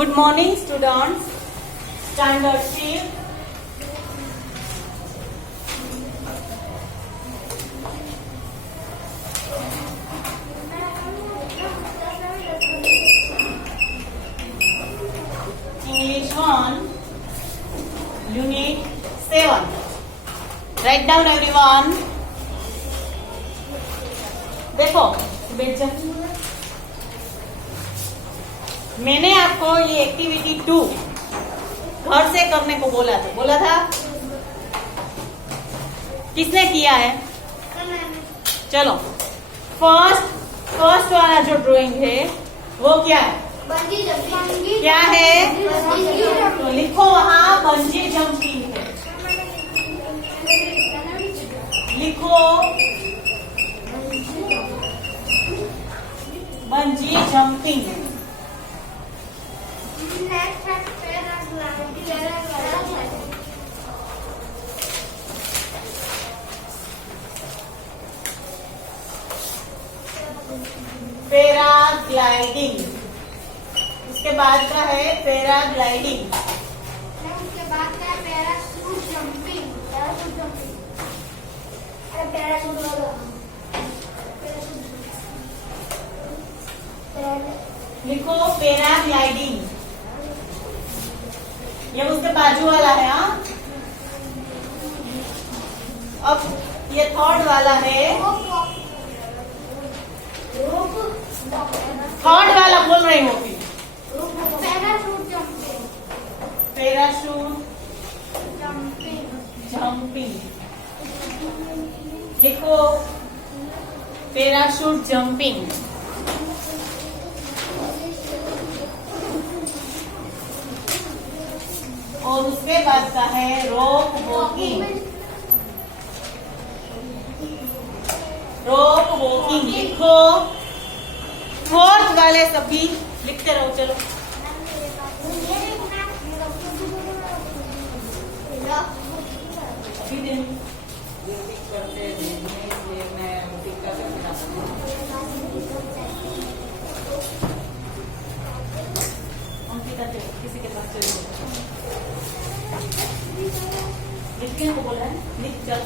Good morning, students. Standard 3. English 1, Unit 7. Write down everyone. देखो बैठ जा। मैंने आपको ये एक्टिविटी 2 घर से करने को बोला था किसने किया है? चलो फर्स्ट वाला जो ड्राइंग है वो क्या है? क्या है? तो लिखो वहाँ बंजी जंपिंग है। लिखो बंजी जंपिंग। पैराग्लाइडिंग, उसके बाद का है पैराग्लाइडिंग। उसके बाद का है पैराशूट जंपिंग। लिखो पैराग्लाइडिंग। ये उसके बाजू वाला है। हाँ, अब ये थर्ड वाला है। थर्ड वाला बोल रही हूँ फिर। Parachute jumping. लिखो पैराशूट जंपिंग। और उसके बाद का है रोप वॉकिंग। रोप वॉकिंग लिखो। फोर्थ वाले सभी लिखते रहो। चलो किसी के पास लिखने को बोला है, लिख चल।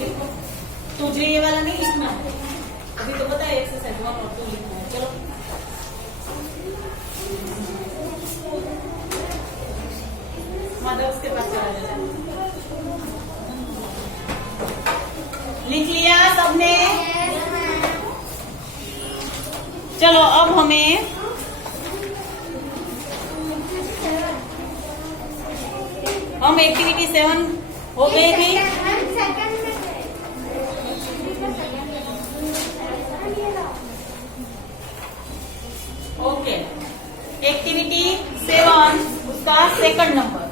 लिखो, तुझे ये वाला नहीं लिखना है अभी, तो पता है एक्सरसाइज 1 और 2 लिखना है। चलो मदर्स के पास चला जाता है। लिख लिया सबने? चलो अब हमें एक्टिविटी 7 हो गई थी। ओके, एक्टिविटी 7 उसका सेकंड नंबर।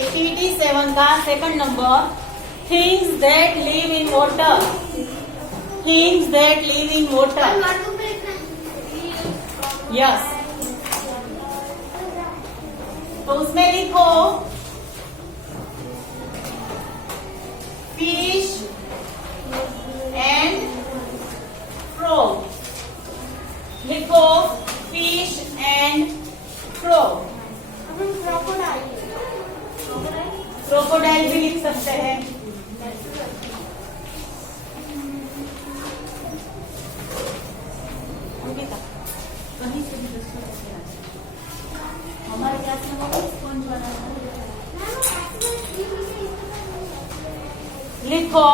एक्टिविटी 7 का second number, things that live in water. Things that live in water. Yes, तो उसमें लिखो फिश एंड फ्रॉग। लिखो फिश एंड फ्रॉग। क्रोकोडाइल भी लिख सकते हैं। कहीं से भी हमारे क्लास में कौन बना है? लिखो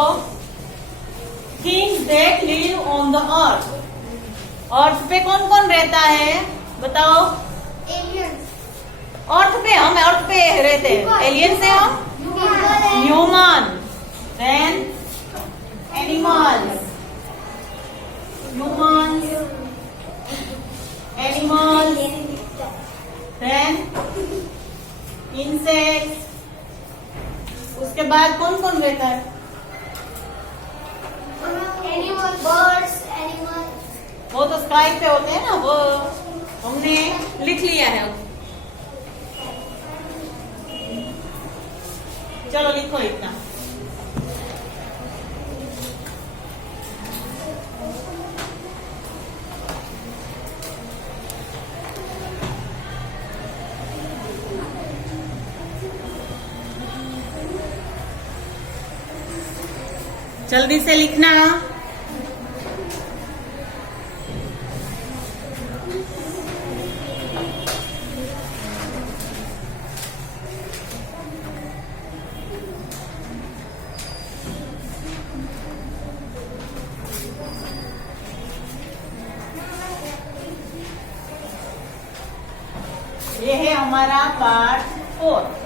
things that live on the earth. Earth पे कौन कौन रहता है बताओ? एलियंस। अर्थ पे, हम अर्थ पे रहते हैं। एलियंस है हम। Human, then animals. Humans, animals, then insects. उसके बाद कौन कौन रहता है? Animal, birds, animal. वो तो स्काई पे होते हैं ना, वो हमने लिख लिया है। चलो लिखो इतना। जल्दी से लिखना। ये है हमारा पार्ट 4।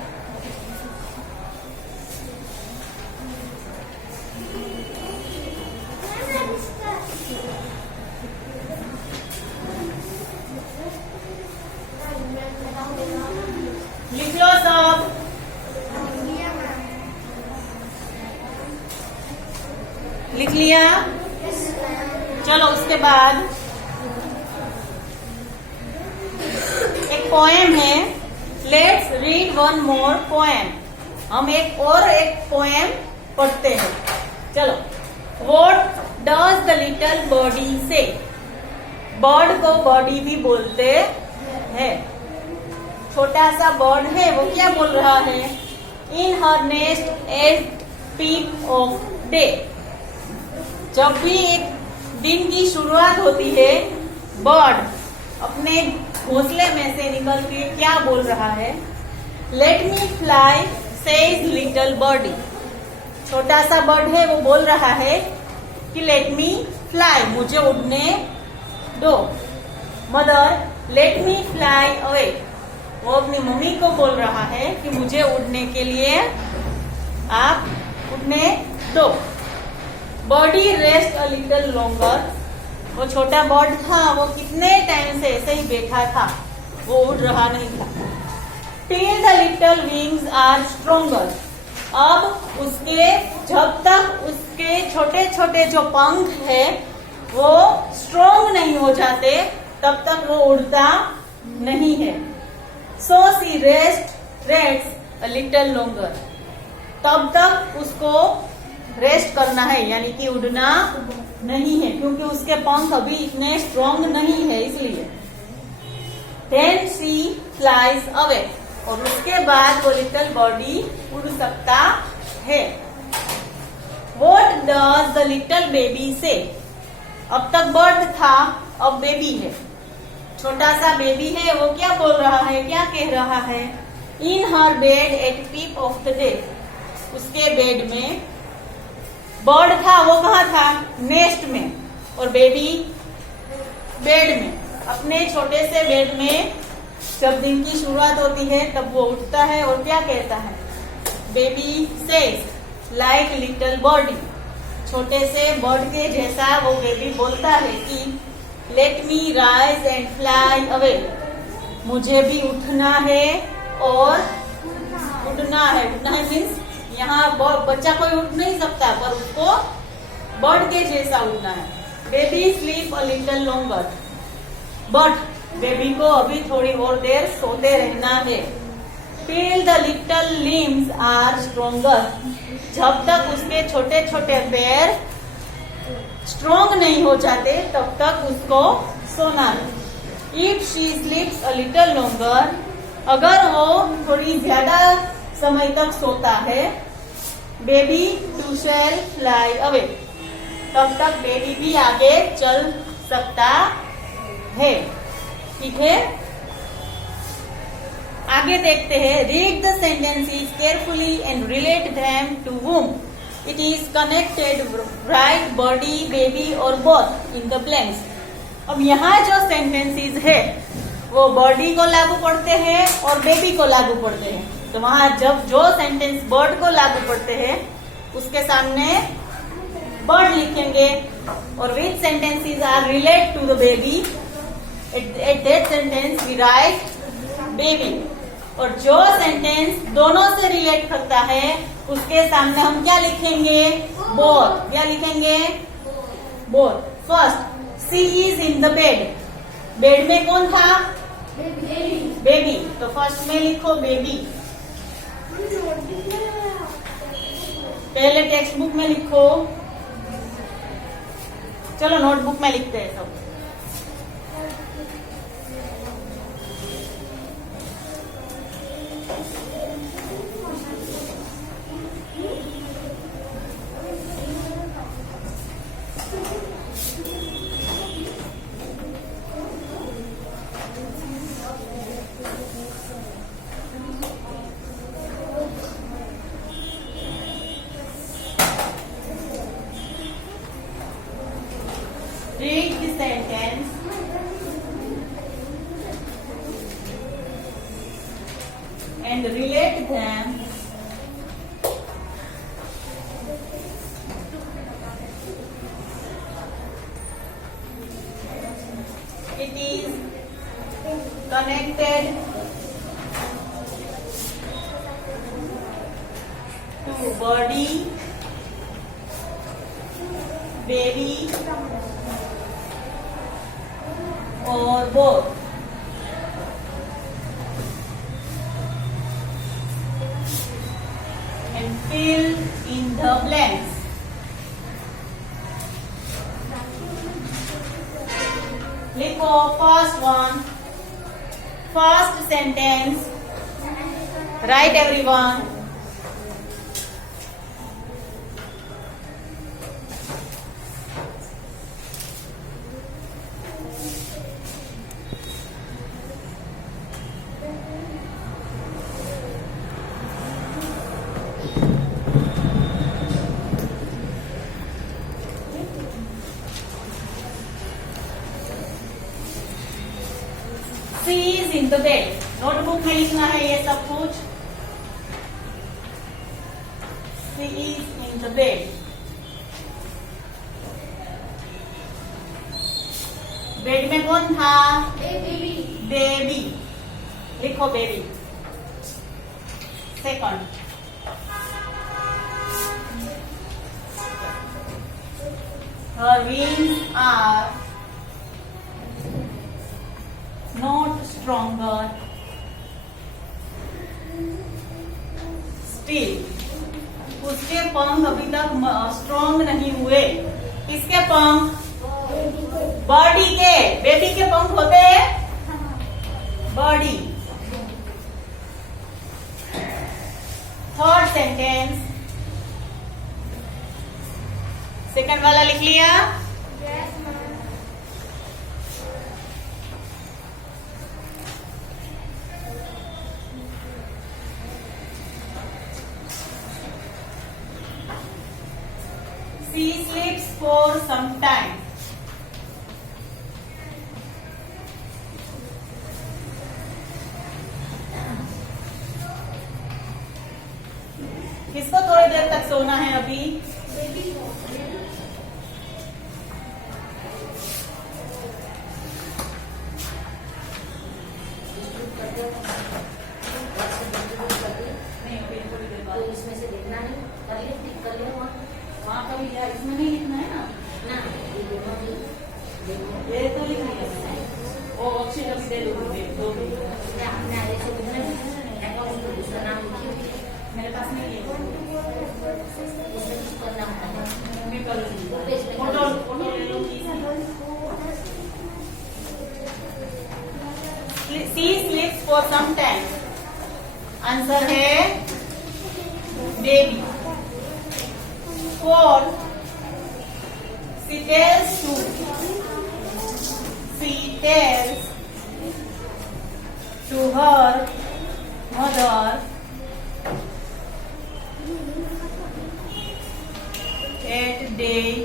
लिख लो सब। लिख लिया? चलो उसके बाद एक पोएम है। Let's read one more poem. हम एक पोएम पढ़ते हैं। चलो। What does the little birdie say? Bird को बर्डी भी बोलते हैं। छोटा सा बर्ड है, वो क्या बोल रहा है? In her nest at peak of day. जब भी एक दिन की शुरुआत होती है, बर्ड अपने घोंसले में से निकल के क्या बोल रहा है? Let me fly says little birdie. छोटा सा बर्ड है, वो बोल रहा है कि लेट मी फ्लाई, मुझे उड़ने दो। Mother late me fly away. वो अपनी मम्मी को बोल रहा है कि मुझे उड़ने के लिए आप उड़ने दो। Birdie rest a little longer. वो छोटा बर्ड था, वो कितने टाइम से ऐसे ही बैठा था, वो उड़ रहा नहीं था। Till the little wings are stronger. अब उसके जब तक उसके छोटे छोटे जो पंख है वो स्ट्रोंग नहीं हो जाते, तब तक वो उड़ता नहीं है। सो सी रेस्ट अ लिटिल लॉन्गर। तब तक उसको रेस्ट करना है, यानी कि उड़ना नहीं है, क्योंकि उसके पंख अभी इतने स्ट्रॉन्ग नहीं है, इसलिए। Then she flies away. और उसके बाद वो लिटिल बर्डी उड़ सकता है। What does the little baby say? अब तक बर्ड था, अब बेबी है। छोटा सा बेबी है, वो क्या बोल रहा है, क्या कह रहा है? In her bed at peak of the day. उसके बेड में बर्ड था, वो कहाँ था? नेस्ट में। और बेबी बेड में। अपने छोटे से बेड में जब दिन की शुरुआत होती है तब वो उठता है और क्या कहता है? Baby says like little birdie. छोटे से बर्ड के जैसा वो बेबी बोलता है कि let me rise and fly away. मुझे भी उठना है और उड़ना है। उड़ना है मीन्स यहाँ बच्चा कोई उठ नहीं सकता, पर उसको बर्ड के जैसा उड़ना है। Baby sleep a little longer. But baby को अभी थोड़ी और देर सोते रहना है। Till the little limbs are stronger. जब तक उसके छोटे छोटे पैर स्ट्रोंग नहीं हो जाते, तब तक उसको सोना है। If she स्लीप्स a little longer. अगर वो थोड़ी ज्यादा समय तक सोता है, baby to shell fly away. तब तक बेबी भी आगे चल सकता है। ठीक है, आगे देखते हैं। Read the sentences carefully and relate them to whom it is connected. Write body, baby और बोथ इन द ब्लैंक्स। अब यहाँ जो सेंटेंसेस है वो बॉडी को लागू पड़ते हैं और बेबी को लागू पड़ते हैं। तो वहाँ जब जो सेंटेंस बर्ड को लागू पड़ते हैं उसके सामने बर्ड लिखेंगे, और which sentences are relate to the baby, at that sentence we write baby. और जो सेंटेंस दोनों से रिलेट करता है उसके सामने हम क्या लिखेंगे? बोथ। क्या लिखेंगे? Both. First, she is in the bed. Bed में कौन था? बेबी। तो फर्स्ट में लिखो बेबी। पहले टेक्स्ट बुक में लिखो। चलो नोटबुक में लिखते हैं सब। and relate them it is connected to body, baby, or both. And fill in the blanks. लिखो first one, first sentence. Write everyone. She is in the bed. Notebook में लिखना है ये सब कुछ. She is in the bed. Bed में कौन था? बेबी. लिखो baby. Second. Her wings are not stronger still. उसके पंख अभी तक स्ट्रॉन्ग नहीं हुए. किसके पंख? बॉडी के. बेबी के पंख होते हैं बॉडी. Third sentence. सेकंड वाला लिख लिया. She sleeps for some time. किसको थोड़ी देर तक सोना है अभी? नहीं अभी थोड़ी देर बाद. इसमें से देखना नहीं, कर ले, टिक कर ले वहाँ का भी यार इसमें नहीं लिखना है ना. ना, ये दोनों भी ये तो लिख लिया मैंने. वो अक्षय अभी दे दूंगी. दो हमने आगे से दूसरा दूसरा नाम लिखी हुई है, मेरे पास नहीं है. उसमें कुछ करना होता है. मैं कर लूंगी. वो पेज पे फोटो फोटो ले लूंगी. She sleeps for some time. Answer है baby. Four. She tells to her mother at daybreak.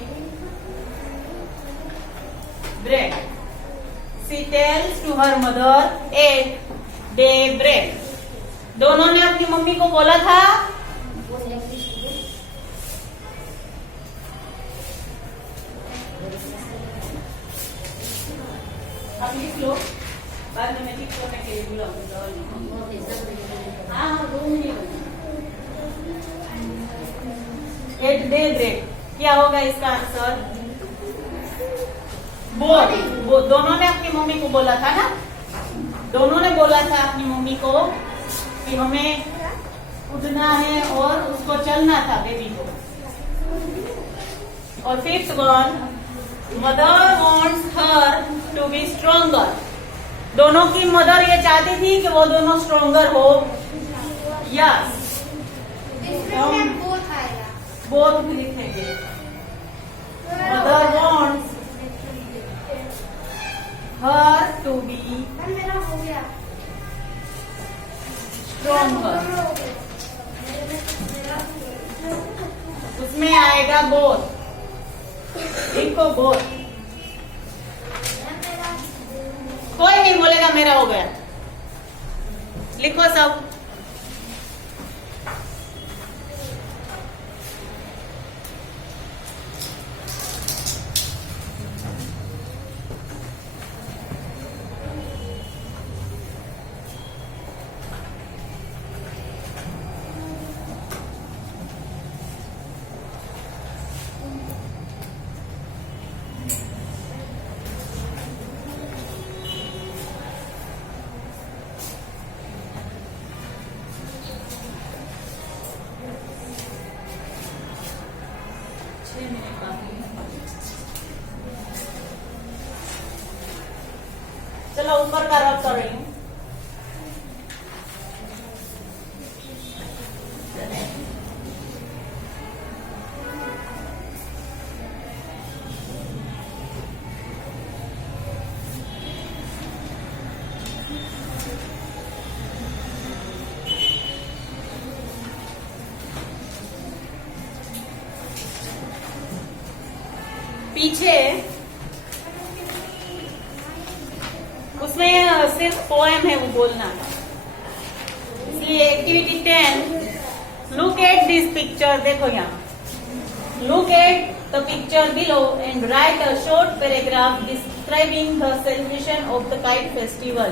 She tells to her mother at daybreak. दोनों ने अपनी मम्मी को बोला था. वो इंग्लिश अब लिख लो. बाद में मैं ठीक करने के लिए बुलाऊंगा. हाँ रूम नहीं बना. At daybreak. क्या होगा इसका आंसर? बोथ. दोनों ने अपनी मम्मी को बोला था ना. दोनों ने बोला था अपनी मम्मी को कि हमें उठना है और उसको चलना था बेबी को. और fifth one. Mother wants her to be stronger. दोनों की मदर ये चाहती थी कि वो दोनों स्ट्रोंगर हो. यस. बोथ भी लिखेंगे. Mother wants her to be stronger. उसमें आएगा बोथ. लिखो बोथ. कोई नहीं बोलेगा मेरा हो गया. लिखो सब. कर रही हूँ। पीछे उसमें सिर्फ पोएम है वो बोलना, इसलिए activity 10, look at this picture, देखो यहाँ, look at the picture below and right a short paragraph describing the celebration of the kite festival.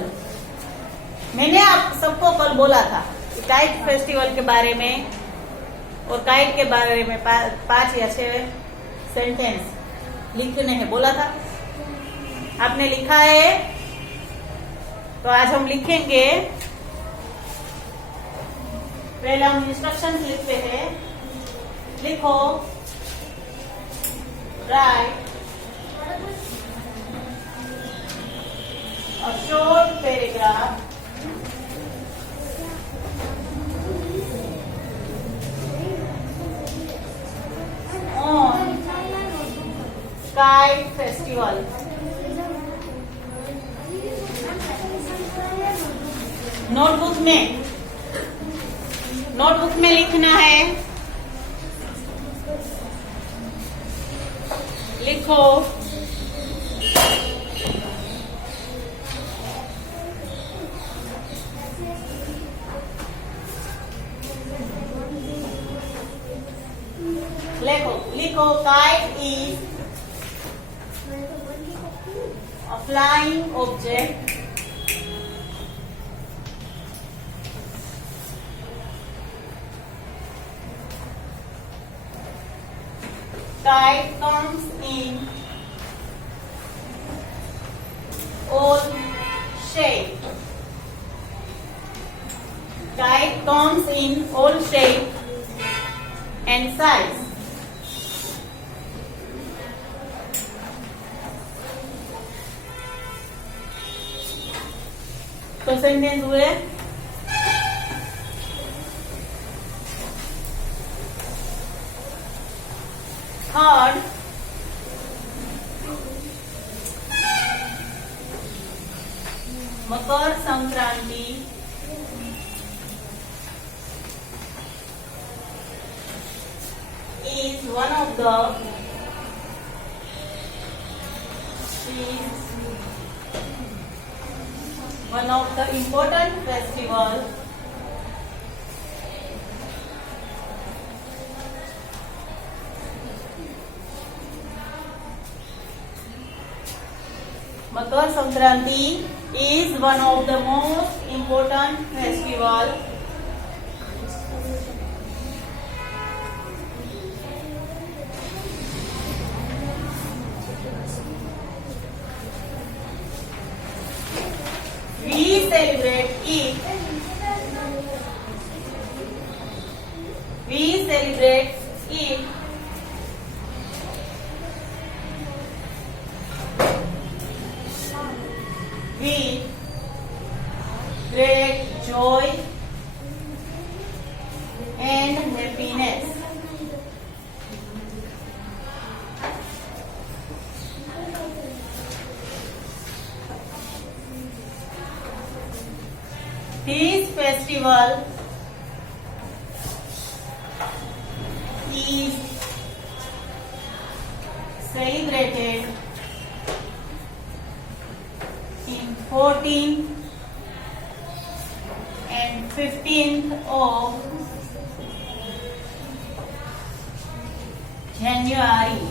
मैंने आप सबको कल बोला था काइट फेस्टिवल के बारे में और काइट के बारे में 5 या 6 सेंटेंस लिखने हैं, बोला था, आपने लिखा है। तो आज हम लिखेंगे, पहले हम इंस्ट्रक्शंस लिखते हैं। लिखो, right a short paragraph on kite festival. Notebook में लिखना है। लिखो, लिखो kite is a flying object kite comes in all shape. Kite comes in all shape and size. तो सेंटेंस हुए। Third, Makar Sankranti is one of the important festival Makar Sankranti is one of the most important festival we celebrate it with great joy and happiness. This festival is celebrated in 14th and 15th of January.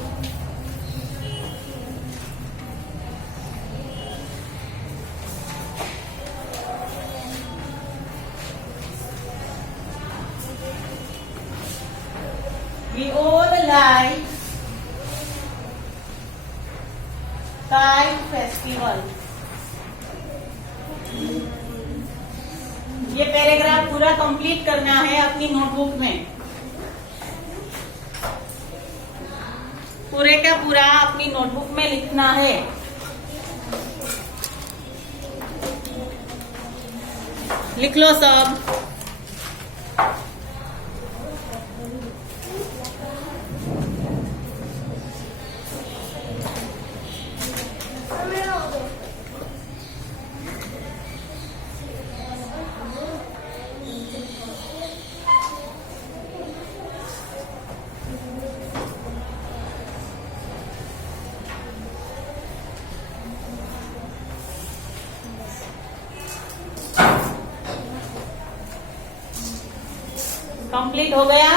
We all like Kite Festival. ये paragraph पूरा complete करना है अपनी notebook में, पूरे का पूरा अपनी नोटबुक में लिखना है। लिख लो सब। कंप्लीट हो गया।